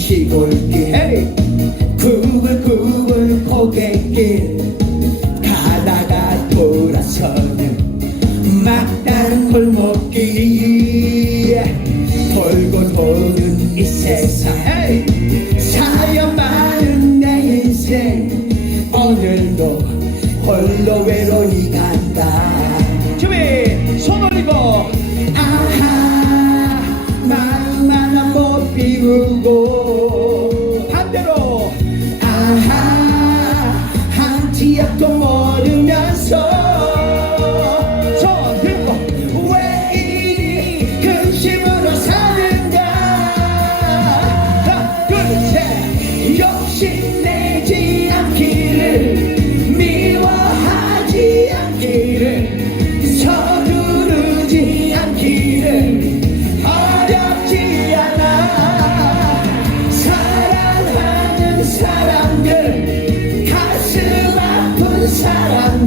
시골길. 헤이! 구불구불 고갯길. 가다가 돌아서는 막다른 골목길. 돌고 도는 이 세상. 사연 많은 내 인생. 오늘도 홀로 외로이 간 못 비우고? 반대로. 아하 한 티약도 모르면서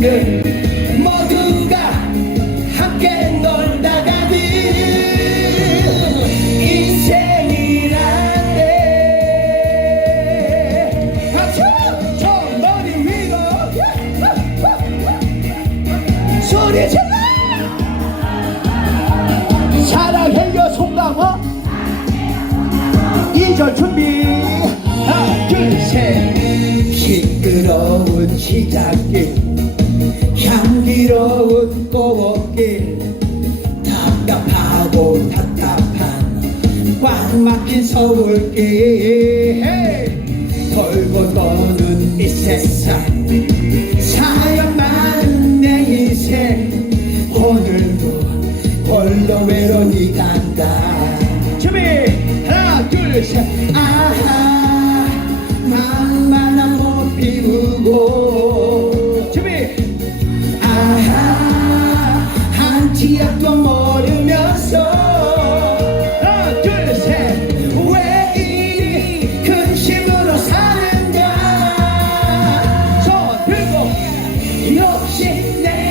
사람들 모두가 함께 놀다 가는 인생이란데. 박수! 손 머리 위로. 소리 질러! 사랑해요 송강호. 2절 준비. 하나 둘셋. 시끄러운 시작길 향기로운 꽃길. 답답하고 답답한 꽉 막힌 서울길. 돌고 도는 이 세상. 사연 많은 내 인생. 오늘도 홀로 외로이 간다. 준비! 하나 둘셋. 아하 하나 못 비우고 name.